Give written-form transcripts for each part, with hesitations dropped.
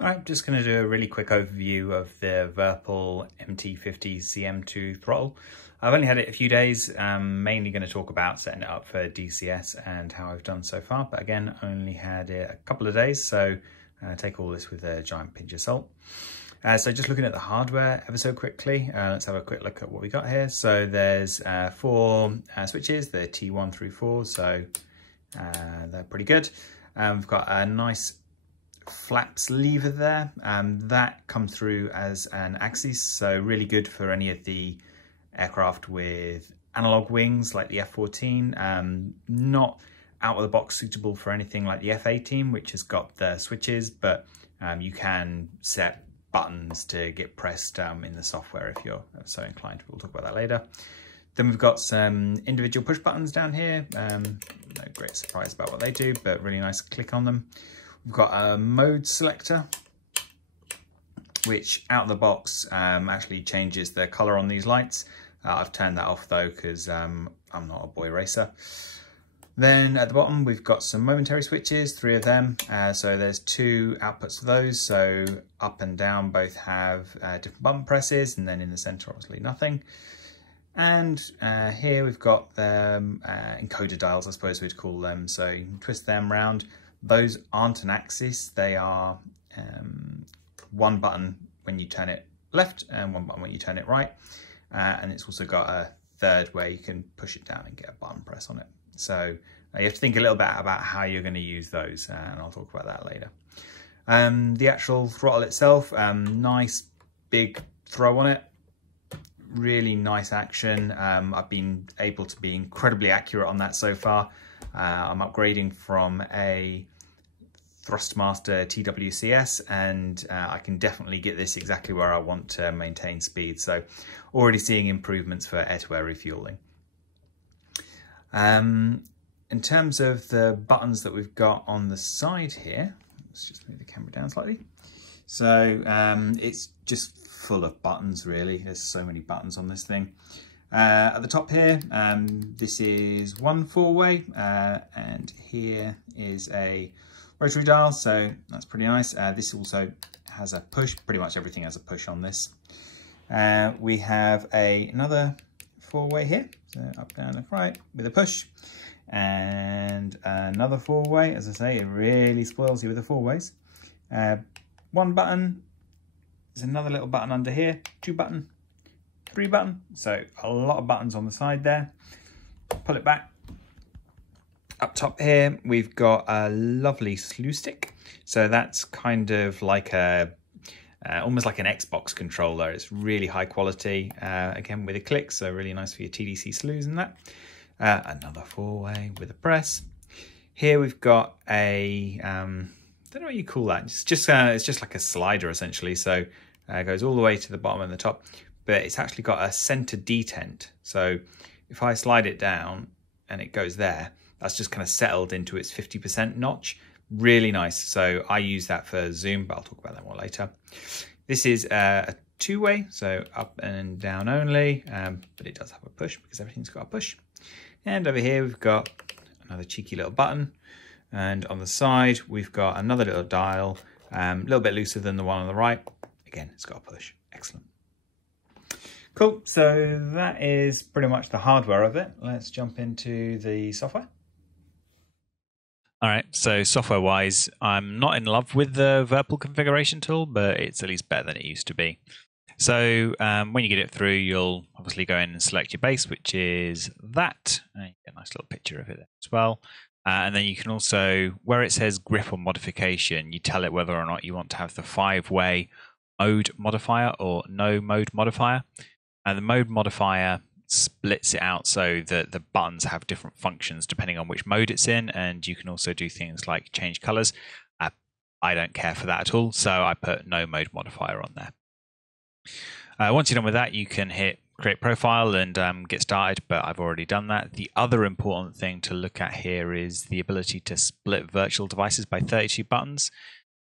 All right, just going to do a really quick overview of the Virpil T-50 CM2 throttle. I've only had it a few days, mainly going to talk about setting it up for DCS and how I've done so far. But again, only had it a couple of days, so take all this with a giant pinch of salt. So just looking at the hardware ever so quickly, let's have a quick look at what we got here. So there's 4 switches, they're T1 through 4, so they're pretty good. We've got a nice flaps lever there, that comes through as an axis, so really good for any of the aircraft with analog wings like the F-14. Not out of the box suitable for anything like the F-18, which has got the switches, but you can set buttons to get pressed in the software if you're so inclined. We'll talk about that later. Then we've got some individual push buttons down here. No great surprise about what they do, but really nice click on them. We've got a mode selector, which out of the box actually changes the color on these lights. I've turned that off though, because I'm not a boy racer. Then at the bottom, we've got some momentary switches, 3 of them. So there's 2 outputs for those. So up and down both have different button presses, and then in the center, obviously nothing. And here we've got the encoder dials, I suppose we'd call them. So you can twist them around. Those aren't an axis, they are one button when you turn it left and one button when you turn it right. And it's also got a third where you can push it down and get a button press on it. So you have to think a little bit about how you're going to use those, and I'll talk about that later. The actual throttle itself, nice big throw on it. Really nice action. I've been able to be incredibly accurate on that so far. I'm upgrading from a Thrustmaster TWCS, and I can definitely get this exactly where I want to maintain speed. So already seeing improvements for air-to-air refueling. In terms of the buttons that we've got on the side here, let's just move the camera down slightly. So it's just full of buttons really. There's so many buttons on this thing. At the top here, this is one 4-way, and here is a rotary dial, so that's pretty nice. This also has a push, pretty much everything has a push on this. We have another 4-way here, so up, down, left, right with a push, and another 4-way. As I say, it really spoils you with the 4-ways. One button, there's another little button under here, 2 button, 3 button, so a lot of buttons on the side there. Pull it back. Up top here, we've got a lovely slew stick. So that's kind of like a, almost like an Xbox controller. It's really high quality, again with a click, so really nice for your TDC slews and that. Another 4-way with a press. Here we've got a, don't know what you call that. It's just like a slider essentially. So it goes all the way to the bottom and the top, but it's actually got a center detent. So if I slide it down and it goes there, that's just kind of settled into its 50% notch. Really nice. So I use that for zoom, but I'll talk about that more later. This is a 2-way, so up and down only, but it does have a push because everything's got a push. And over here we've got another cheeky little button, and on the side we've got another little dial, a little bit looser than the one on the right. Again, it's got a push. Excellent. Cool, so that is pretty much the hardware of it. Let's jump into the software. All right, so software-wise, I'm not in love with the Virpil configuration tool, but it's at least better than it used to be. So when you get it through, you'll obviously go in and select your base, which is that. And you get a nice little picture of it there as well. And then you can also, where it says grip or modification, you tell it whether or not you want to have the 5-way mode modifier or no mode modifier. And the mode modifier splits it out so that the buttons have different functions depending on which mode it's in, and you can also do things like change colors. I don't care for that at all, so I put no mode modifier on there. Once you're done with that, you can hit create profile and get started, but I've already done that. The other important thing to look at here is the ability to split virtual devices by 32 buttons.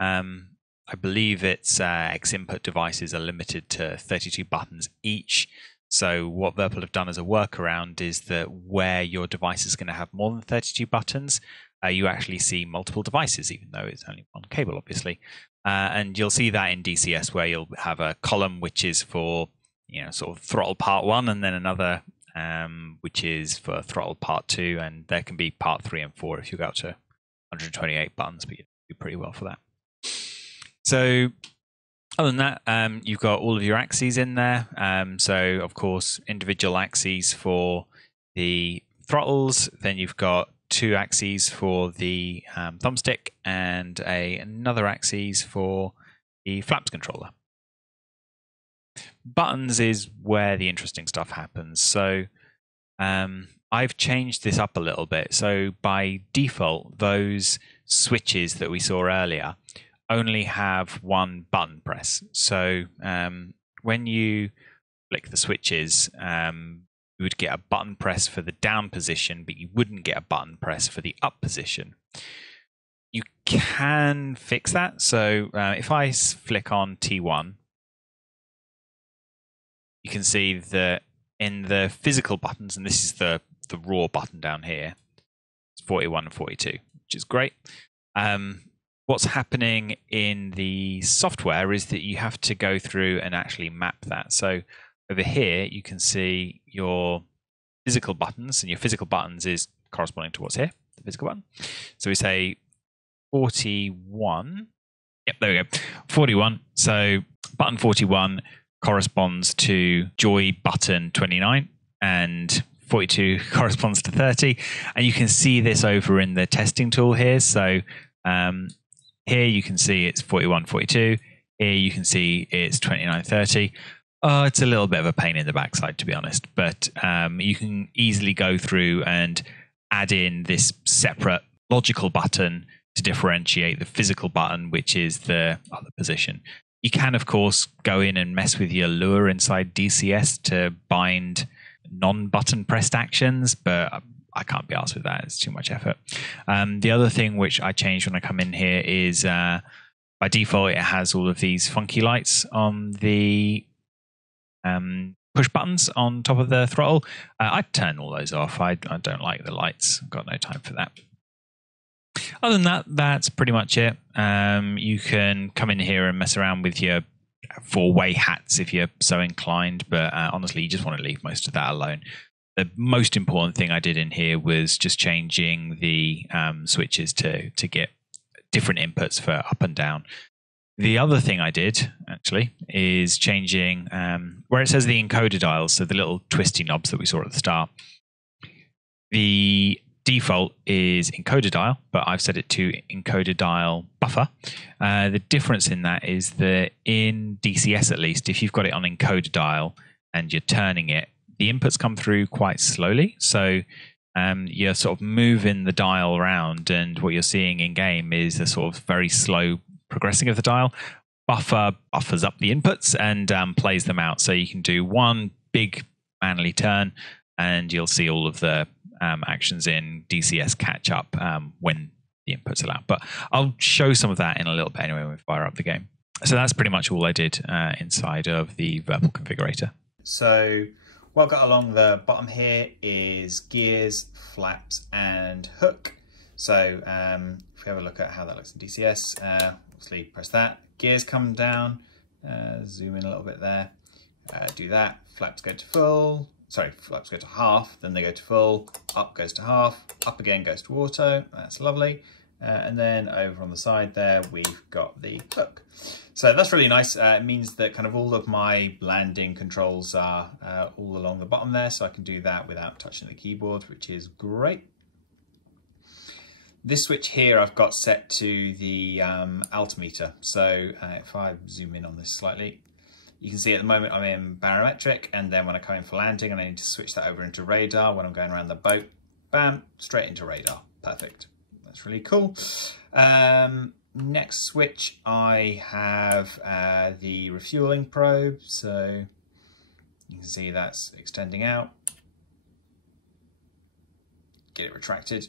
I believe its X input devices are limited to 32 buttons each. So what Virpil have done as a workaround is that where your device is going to have more than 32 buttons, you actually see multiple devices, even though it's only one cable, obviously. And you'll see that in DCS where you'll have a column which is for, sort of throttle part 1, and then another which is for throttle part 2, and there can be part 3 and 4 if you go up to 128 buttons, but you do pretty well for that. So other than that, you've got all of your axes in there. So of course, individual axes for the throttles, then you've got 2 axes for the thumbstick and another axis for the flaps controller. Buttons is where the interesting stuff happens. So I've changed this up a little bit. So by default, those switches that we saw earlier only have one button press. So when you flick the switches, you would get a button press for the down position, but you wouldn't get a button press for the up position. You can fix that. So if I flick on T1, you can see that in the physical buttons, and this is the raw button down here, it's 41 and 42, which is great. What's happening in the software is that you have to go through and actually map that. So over here, you can see your physical buttons, and your physical buttons is corresponding to what's here, the physical button. So we say 41. Yep, there we go. 41. So button 41 corresponds to joy button 29, and 42 corresponds to 30. And you can see this over in the testing tool here. So here you can see it's 41, 42. Here you can see it's 29, 30. It's a little bit of a pain in the backside, to be honest, but you can easily go through and add in this separate logical button to differentiate the physical button, which is the other position. You can, of course, go in and mess with your lure inside DCS to bind non-button pressed actions, but I can't be arsed with that. It's too much effort. The other thing which I changed when I come in here is by default, it has all of these funky lights on the push buttons on top of the throttle. I'd turn all those off. I don't like the lights. I've got no time for that. Other than that, that's pretty much it. You can come in here and mess around with your 4-way hats if you're so inclined, but honestly, you just want to leave most of that alone. The most important thing I did in here was just changing the switches to get different inputs for up and down. The other thing I did, actually, is changing where it says the encoder dials, so the little twisty knobs that we saw at the start. The default is encoder dial, but I've set it to encoder dial buffer. The difference in that is that in DCS, at least, if you've got it on encoder dial and you're turning it, the inputs come through quite slowly. So you're sort of moving the dial around, and what you're seeing in game is a sort of very slow progressing of the dial. Buffer buffers up the inputs and plays them out. So you can do one big manually turn, and you'll see all of the actions in DCS catch up when the inputs allow. But I'll show some of that in a little bit anyway when we fire up the game. So that's pretty much all I did inside of the Virpil configurator. So what I've got along the bottom here is gears, flaps, and hook. So if we have a look at how that looks in DCS, obviously press that. Gears come down, zoom in a little bit there, do that. Flaps go to full. Sorry, flaps go to half, then they go to full, up goes to half, up again goes to auto, that's lovely. And then over on the side there, we've got the hook. So that's really nice. It means that kind of all of my landing controls are all along the bottom there, so I can do that without touching the keyboard, which is great. This switch here I've got set to the altimeter. So if I zoom in on this slightly, you can see at the moment I'm in barometric, and then when I come in for landing and I need to switch that over into radar, when I'm going around the boat, bam, straight into radar. Perfect. That's really cool. Next switch, I have the refueling probe. So you can see that's extending out. Get it retracted.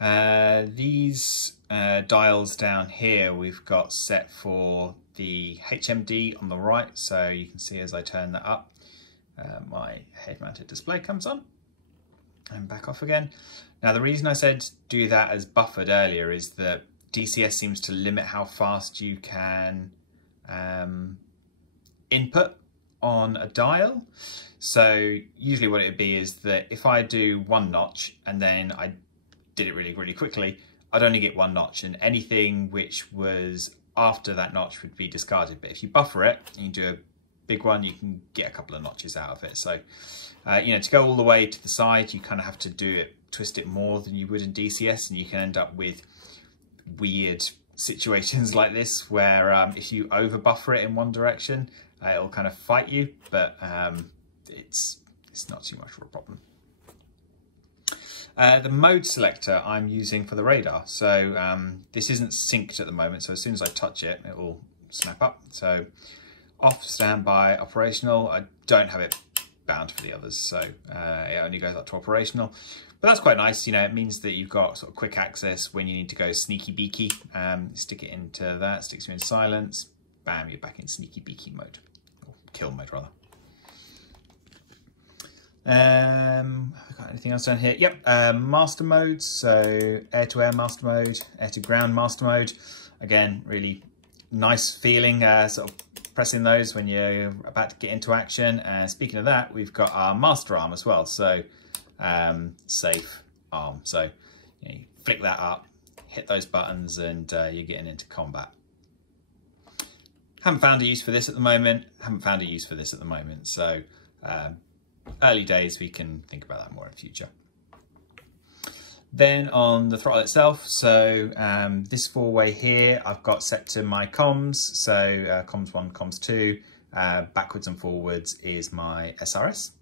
These dials down here we've got set for the HMD on the right, so you can see as I turn that up, my head-mounted display comes on and back off again. Now the reason I said do that as buffered earlier is that DCS seems to limit how fast you can input on a dial. So usually what it would be is that if I do 1 notch and then I did it really, really quickly, I'd only get 1 notch, and anything which was after that notch would be discarded. But if you buffer it and you do a big one, you can get a couple of notches out of it. So, you know, to go all the way to the side, you kind of have to do it, twist it more than you would in DCS, and you can end up with weird situations like this where if you over buffer it in one direction, it'll kind of fight you, but it's not too much of a problem. The mode selector I'm using for the radar. So this isn't synced at the moment, so as soon as I touch it, it will snap up. So off, standby, operational. I don't have it bound for the others, so it only goes up to operational. But that's quite nice, you know, it means that you've got sort of quick access when you need to go sneaky beaky. Stick it into that, sticks you in silence, bam, you're back in sneaky beaky mode, or kill mode rather. Have I got anything else down here? Yep, master modes, so air-to-air master mode, air-to-ground master mode. Again, really nice feeling, sort of pressing those when you're about to get into action. And speaking of that, we've got our master arm as well, so safe arm. So you flick that up, hit those buttons, and you're getting into combat. Haven't found a use for this at the moment. So early days, we can think about that more in future. Then on the throttle itself, so this 4-way here, I've got set to my comms. So comms 1, comms 2, backwards and forwards is my SRS.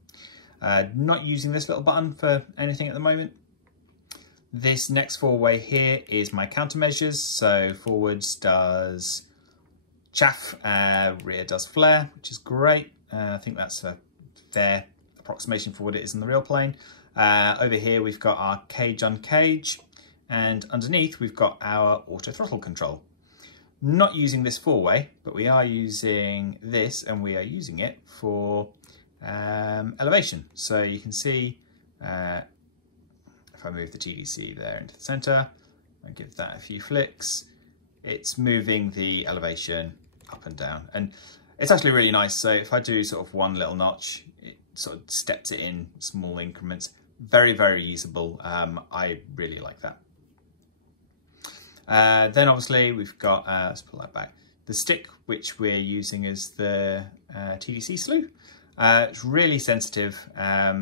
Not using this little button for anything at the moment. This next 4-way here is my countermeasures. So forwards does chaff, rear does flare, which is great. I think that's a fair approximation for what it is in the real plane. Over here we've got our cage on cage, and underneath we've got our auto throttle control. Not using this 4-way, but we are using this, and we are using it for elevation. So you can see if I move the TDC there into the center and give that a few flicks, it's moving the elevation up and down, and it's actually really nice. So if I do sort of 1 little notch, it sort of steps it in small increments. Very, very usable. I really like that. Then obviously we've got, let's pull that back, the stick, which we're using as the TDC slew. It's really sensitive,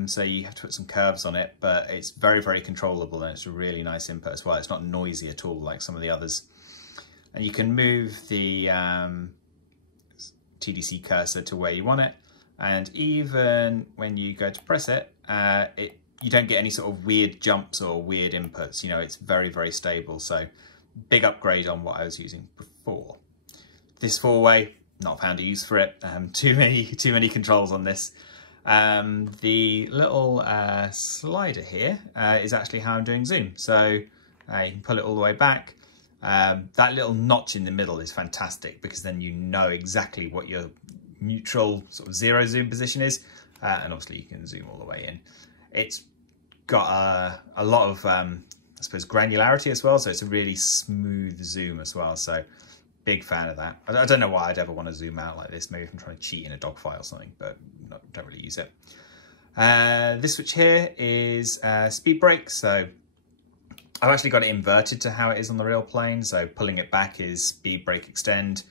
so you have to put some curves on it, but it's very, very controllable, and it's a really nice input as well. It's not noisy at all like some of the others. And you can move the TDC cursor to where you want it, and even when you go to press it, you don't get any sort of weird jumps or weird inputs. You know, it's very, very stable, so big upgrade on what I was using before. This 4-way, not found a use for it. Too many controls on this. The little slider here is actually how I'm doing zoom. So you can pull it all the way back. That little notch in the middle is fantastic, because then you know exactly what your neutral sort of 0 zoom position is, and obviously you can zoom all the way in. It's got a lot of I suppose granularity as well, so it's a really smooth zoom as well. So big fan of that. I don't know why I'd ever want to zoom out like this. Maybe if I'm trying to cheat in a dogfight or something, but don't really use it. This switch here is speed brake. So I've actually got it inverted to how it is on the real plane. So pulling it back is speed brake extend.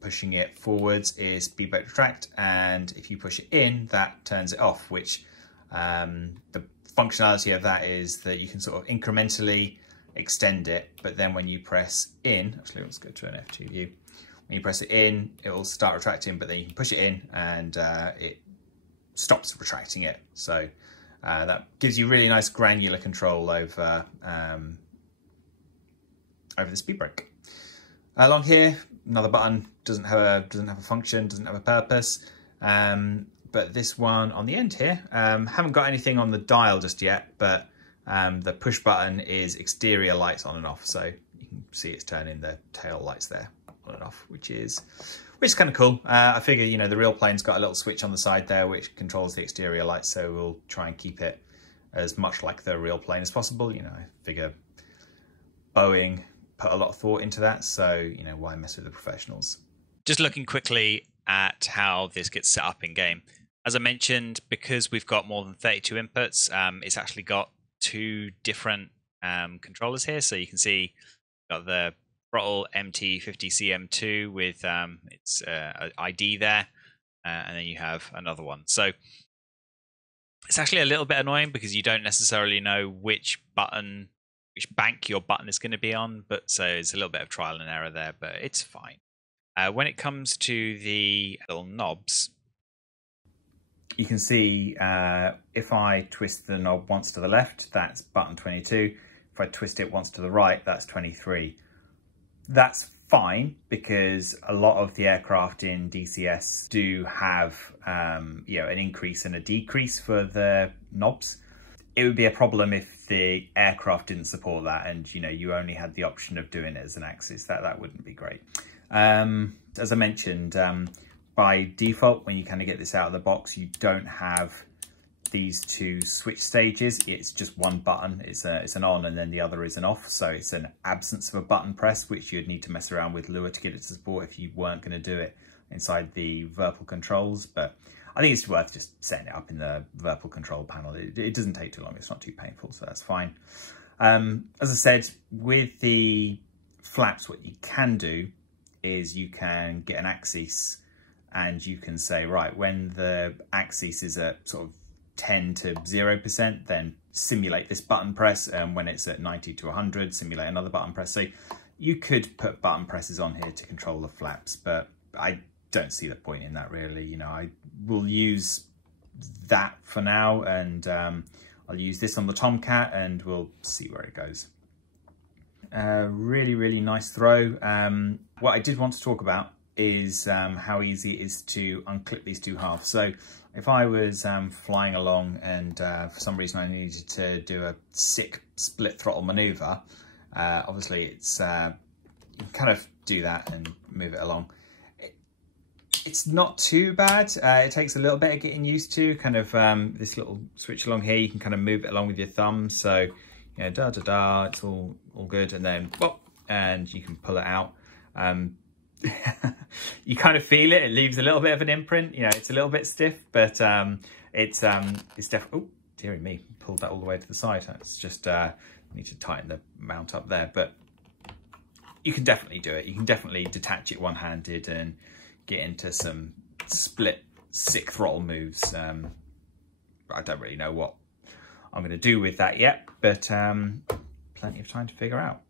Pushing it forwards is speed brake retract. And if you push it in, that turns it off, which the functionality of that is that you can sort of incrementally extend it, but then when you press in, actually let's go to an F2 view. When you press it in, it will start retracting, but then you can push it in and it stops retracting it. So that gives you really nice granular control over the speed brake. Along here, another button, doesn't have a function, doesn't have a purpose. But this one on the end here, haven't got anything on the dial just yet, but the push button is exterior lights on and off. So you can see it's turning the tail lights there on and off, which is kind of cool. I figure, you know, the real plane's got a little switch on the side there which controls the exterior lights, so we'll try and keep it as much like the real plane as possible. You know, I figure Boeing put a lot of thought into that. So, you know, why mess with the professionals? Just looking quickly at how this gets set up in game. As I mentioned, because we've got more than 32 inputs, it's actually got 2 different controllers here. So you can see got the Throttle T-50 CM2 with its ID there, and then you have another one. So it's actually a little bit annoying because you don't necessarily know which bank your button is going to be on, but so it's a little bit of trial and error there, but it's fine. When it comes to the little knobs, you can see if I twist the knob once to the left, that's button 22. If I twist it once to the right, that's 23. That's fine because a lot of the aircraft in DCS do have you know, an increase and a decrease for the knobs. It would be a problem if the aircraft didn't support that and, you know, you only had the option of doing it as an axis. That wouldn't be great. As I mentioned, by default, when you kind of get this out of the box, you don't have these 2 switch stages. It's just one button. It's an on and then the other is an off. So it's an absence of a button press, which you'd need to mess around with Lua to get it to support if you weren't going to do it inside the Virpil controls. But I think it's worth just setting it up in the Virpil control panel. It doesn't take too long. It's not too painful, so that's fine. As I said, with the flaps, what you can do is you can get an axis and you can say, right, when the axis is at sort of 10 to 0%, then simulate this button press, and when it's at 90 to 100, simulate another button press. So you could put button presses on here to control the flaps, but I don't see the point in that really. You know, I will use that for now, and I'll use this on the Tomcat and we'll see where it goes. Really nice throw. What I did want to talk about is how easy it is to unclip these 2 halves. So if I was flying along and for some reason I needed to do a sick split throttle maneuver, obviously it's you can kind of do that and move it along. It's not too bad. It takes a little bit of getting used to. Kind of this little switch along here, you can kind of move it along with your thumb. So you know, da da da, it's all good, and then whoop, and you can pull it out. You kind of feel it. It leaves a little bit of an imprint. You know, it's a little bit stiff, but it's definitely. Oh, dearie me! Pulled that all the way to the side. That's just need to tighten the mount up there, but you can definitely do it. You can definitely detach it one-handed and get into some split sick throttle moves. I don't really know what I'm going to do with that yet, but plenty of time to figure out.